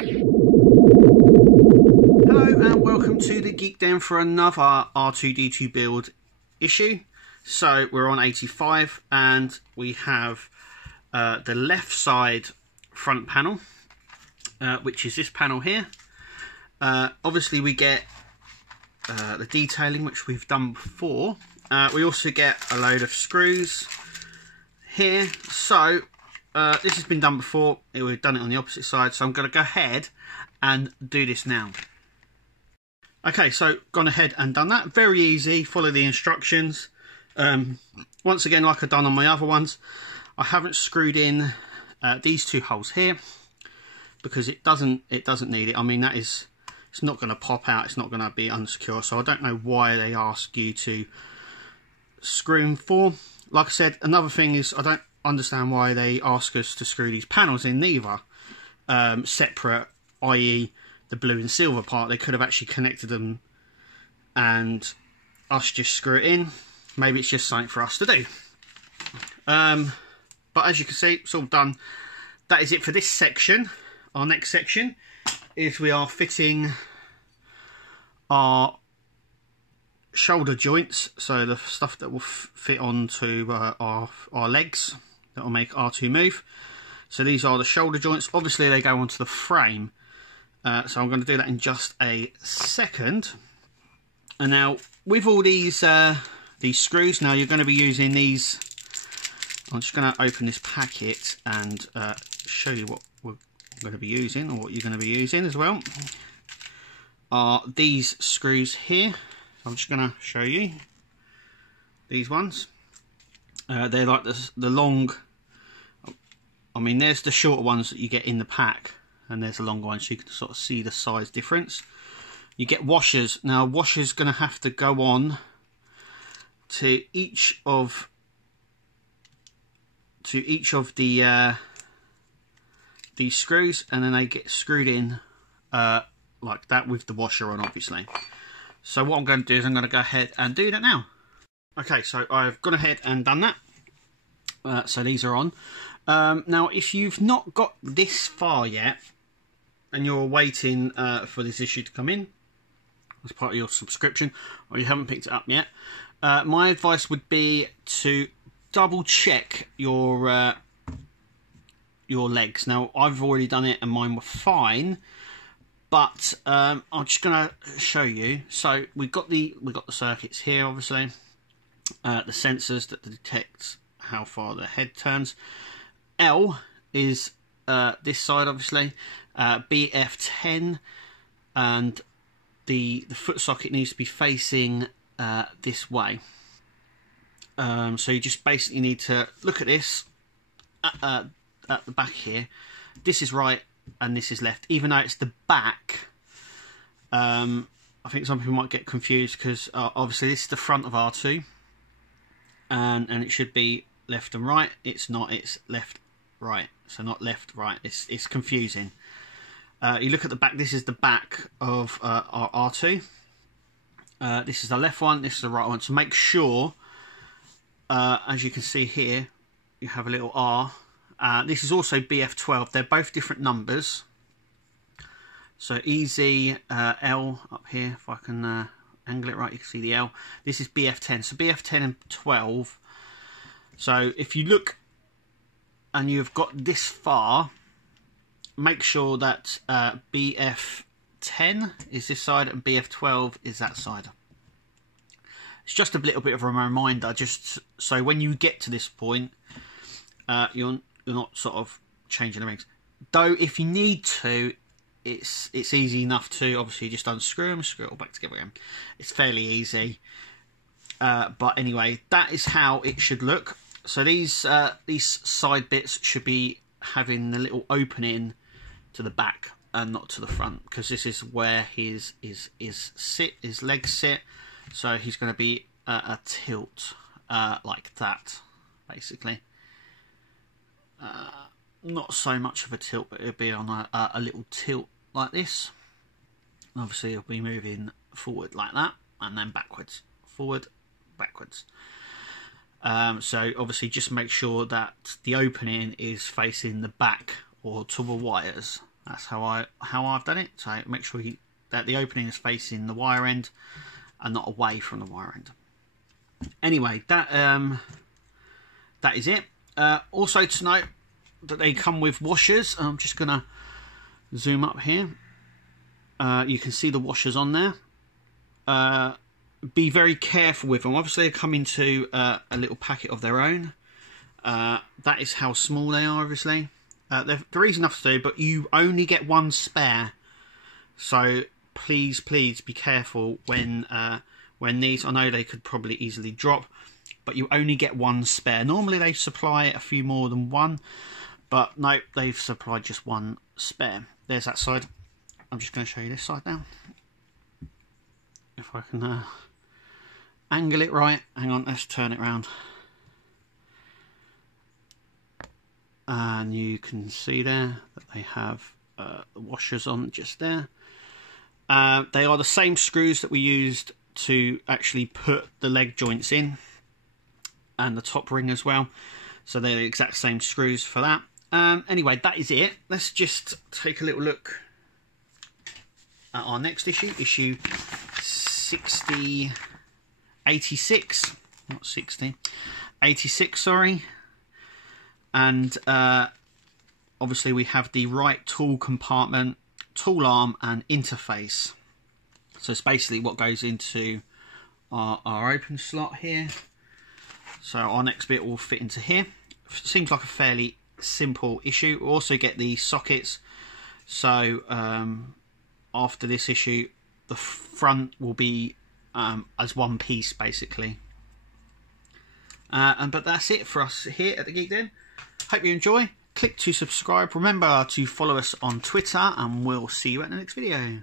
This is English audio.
Hello and welcome to the Geek Den for another R2D2 build issue. So we're on 85 and we have the left side front panel, which is this panel here. Obviously we get the detailing, which we've done before. We also get a load of screws here. So this has been done before. We've done it on the opposite side, so I'm going to go ahead and do this now. Okay, so gone ahead and done that. Very easy. Follow the instructions. Once again, like I've done on my other ones, I haven't screwed in these two holes here because it doesn't need it. I mean, it's not going to pop out. It's not going to be unsecure. So I don't know why they ask you to screw them for. Like I said, another thing is I don't understand why they ask us to screw these panels in neither separate, i.e. the blue and silver part. They could have actually connected them and us just screw it in. Maybe it's just something for us to do. But as you can see, it's all done. That is it for this section. Our next section is we are fitting our shoulder joints, so the stuff that will fit onto our legs that will make R2 move. So these are the shoulder joints. Obviously they go onto the frame, so I'm going to do that in just a second. And now with all these screws, now you're going to be using these. I'm just going to open this packet and show you what we're going to be using, or what you're going to be using as well. Are these screws here. I'm just going to show you these ones. They're like the long, I mean there's the shorter ones that you get in the pack, and there's the longer ones, so you can sort of see the size difference. You get washers. Now washers going to have to go on to each of the these screws, and then they get screwed in like that with the washer on, obviously. So what I'm going to do is I'm going to go ahead and do that now. Okay, so I've gone ahead and done that. So these are on. Now, if you've not got this far yet, and you're waiting for this issue to come in as part of your subscription, or you haven't picked it up yet, my advice would be to double check your legs. Now, I've already done it and mine were fine. But I'm just going to show you. So we've got the circuits here, obviously, the sensors that detect how far the head turns. L is this side, obviously, BF10, and the foot socket needs to be facing this way. So you just basically need to look at this at the back here. This is right and this is left, even though it's the back. I think some people might get confused because obviously this is the front of R2, and it should be left and right. It's not, it's left right, so not left right. It's confusing. You look at the back, this is the back of our R2. This is the left one, this is the right one. So make sure, as you can see here, you have a little R. This is also BF12. They're both different numbers. So easy L up here. If I can angle it right, you can see the L. This is BF10. So BF10 and 12. So if you look and you've got this far, make sure that BF10 is this side and BF12 is that side. It's just a little bit of a reminder, just so when you get to this point, you're not sort of changing the rings. Though if you need to, it's easy enough to obviously just unscrew them, screw it all back together again. It's fairly easy. But anyway, that is how it should look. So these side bits should be having the little opening to the back and not to the front, because this is where his legs sit. So he's going to be a tilt like that, basically. Not so much of a tilt, but it'll be on a little tilt like this. Obviously it'll be moving forward like that, and then backwards, forward, backwards. So obviously just make sure that the opening is facing the back or to the wires. That's how I've done it. So make sure that the opening is facing the wire end and not away from the wire end. Anyway, that is it. Also to note that they come with washers. I'm just gonna zoom up here. You can see the washers on there. Be very careful with them. Obviously they come into a little packet of their own. That is how small they are, obviously. They're easy enough to do, but you only get one spare. So please be careful when these, I know they could probably easily drop, but you only get one spare. Normally they supply a few more than one, but no, they've supplied just one spare. There's that side. I'm just going to show you this side now. If I can angle it right. Hang on, let's turn it around. And you can see there that they have the washers on just there. They are the same screws that we used to actually put the leg joints in, and the top ring as well. So they're the exact same screws for that. Anyway, that is it. Let's just take a little look at our next issue, issue 86, not 60, 86, sorry. And obviously we have the right tool compartment, tool arm and interface. So it's basically what goes into our open slot here. So our next bit will fit into here. Seems like a fairly simple issue. We'll also get the sockets. So after this issue, the front will be as one piece basically. But that's it for us here at the Geek Den. Hope you enjoy. Click to subscribe. Remember to follow us on Twitter, and we'll see you at the next video.